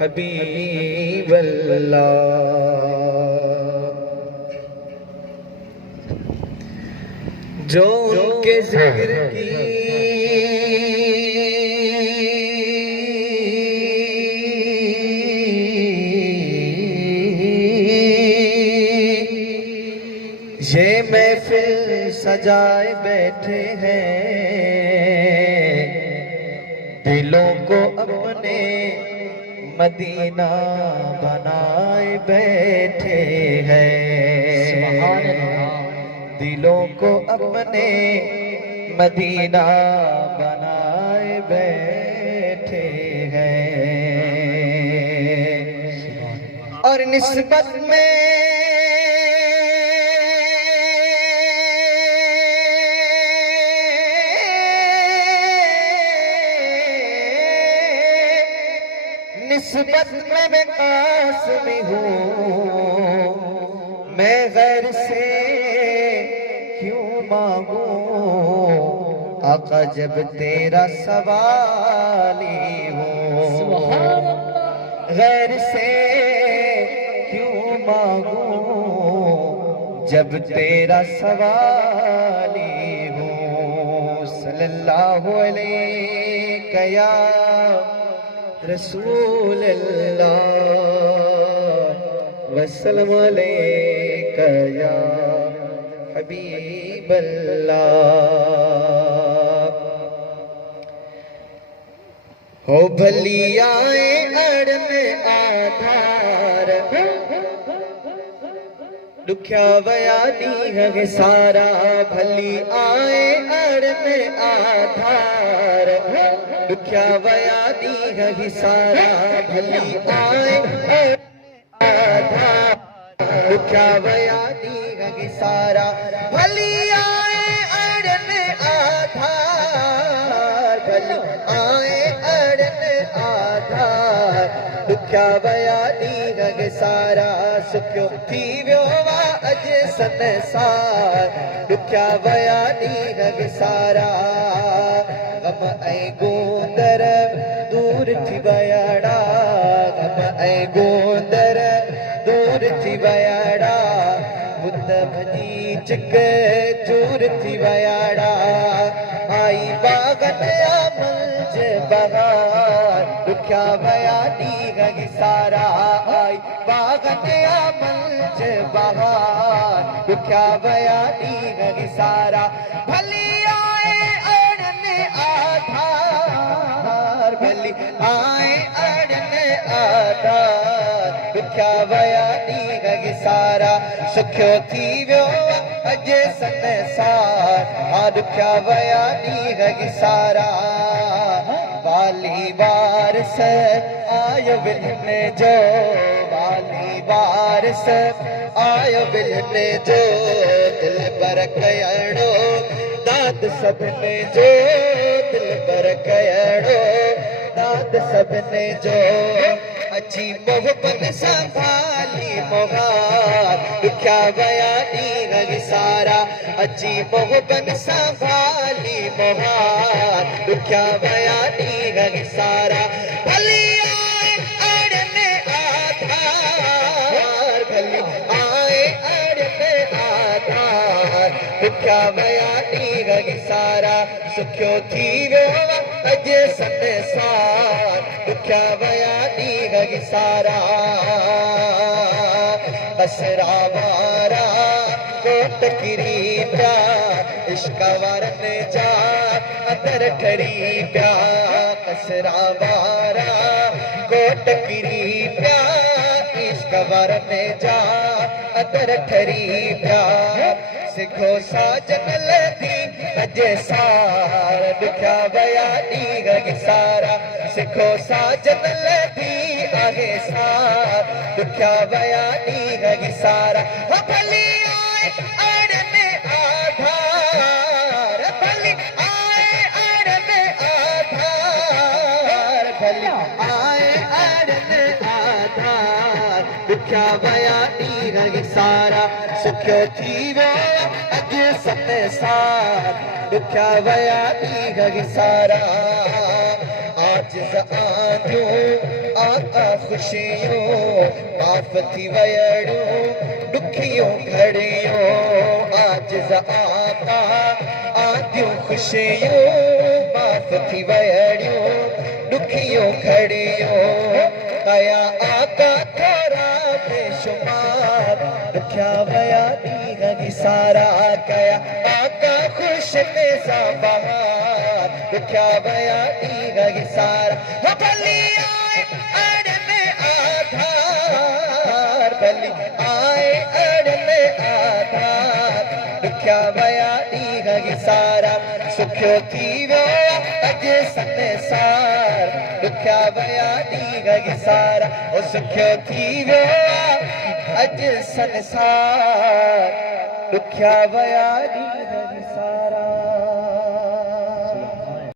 हबीब अल्लाह। जो उनके जिक्र की ये महफिल सजाए बैठे हैं, दिलों को अपने मदीना बनाए बैठे हैं। दिलों को अपने मदीना बनाए बैठे हैं। और निस्बत में निस्बत में मैं कासिम हूँ, मैं गैर से क्यों मांगूं, आका जब तेरा सवाली हूँ। गैर से क्यों मांगूं, जब तेरा सवाली हूँ। सल्लल्लाहु अलैहि या रसूल अल्लाह वसल्लम अलैका या हबीब अल्लाह। हो भली आए अड़ में आधार, दुख्या वया दी सारा। भली आए अड़ में आधार, दुख्या वया दी सारा। भली आए आधार, दुख्या वया दी सारा। भली आए अड़ में आधार, भली आए अड़ में आधार, दुख्या वया दी सारा। सुख्यो थी व्यो वा अज संसार, दुख्या वया दी सारा। गम ऐं गोंदर दूर थी वयाड़ा, गम ऐं गोंदर दूर थी वयाड़ा। बुत भजी चिक चूर थी वयाड़ा। आई बागन मंज बहार, दुख्या वया दी सारा। आई बागन मंज बहार, दुख्या वया दी सारा। भली आए आधार, भली आए अड़न आधार, दुख्या वया दी सारा। सुख्यो थी व्यो अज संसार, आ दुख्या वया दी सारा। वाली वारस आयो विलने जो, वाली वारस आयो विलने जो। दिल पर कयड़ो दाद सबने जो, दिल पर कयड़ो दाद सबने जो। अची मोहब्बत संभाली मोहार, दुख्या वया दी सारा। अची मोहब्बत संभाली मोहार, दुख्या वया दी सारा। भली आए अड़ में आधार, भली आए अड़ में आधार, दुख्या वया दी सारा। सुख्यो थी व्यो अज संसार, दुख्या वया दी सारा। बसरा वारा कोट किरी प्या, इश्क वारन जा अदर ठरी प्या। कसरा वारा कोट किरी प्या, इश्क वारन जा अदर ठरी प्या। सिखो साजन लधी अजे सार, दुख्या वया दी सारा। सिखो साजन लधी आहे सार, दुख्या वया दी सारा। भली आए अड़ में आधार, भली आए अड़ में आधार, भली आए अड़ में आधार, दुख्या वया दी सारा। सुख्यो थी व्यो अज संसार, दुख्या वया दी सारा। आज आंधियूं आका खुशियों माफ़ थी वयड़ियूं ॾुखियूं घड़ियूं आजिज़ आका आदियूं खुशियों माफ़ थी वयड़ियूं ॾुखियूं घड़ियूं कया आका थोरा बेशुमार ॾुखिया वया ॾींहं सारा कया आका खुश मिज़ा बहार ॾुखिया वया ॾींहं सारा भली आए अड़ में आधार भली आए अड़ में आधार ॾुखिया वया ॾींहं सारा सुखियो थी वियो अॼु संसार ॾुखिया वया ॾींहं सारा ओ सुखियो थी वियो अॼु संसार ॾुखिया वया ॾींहं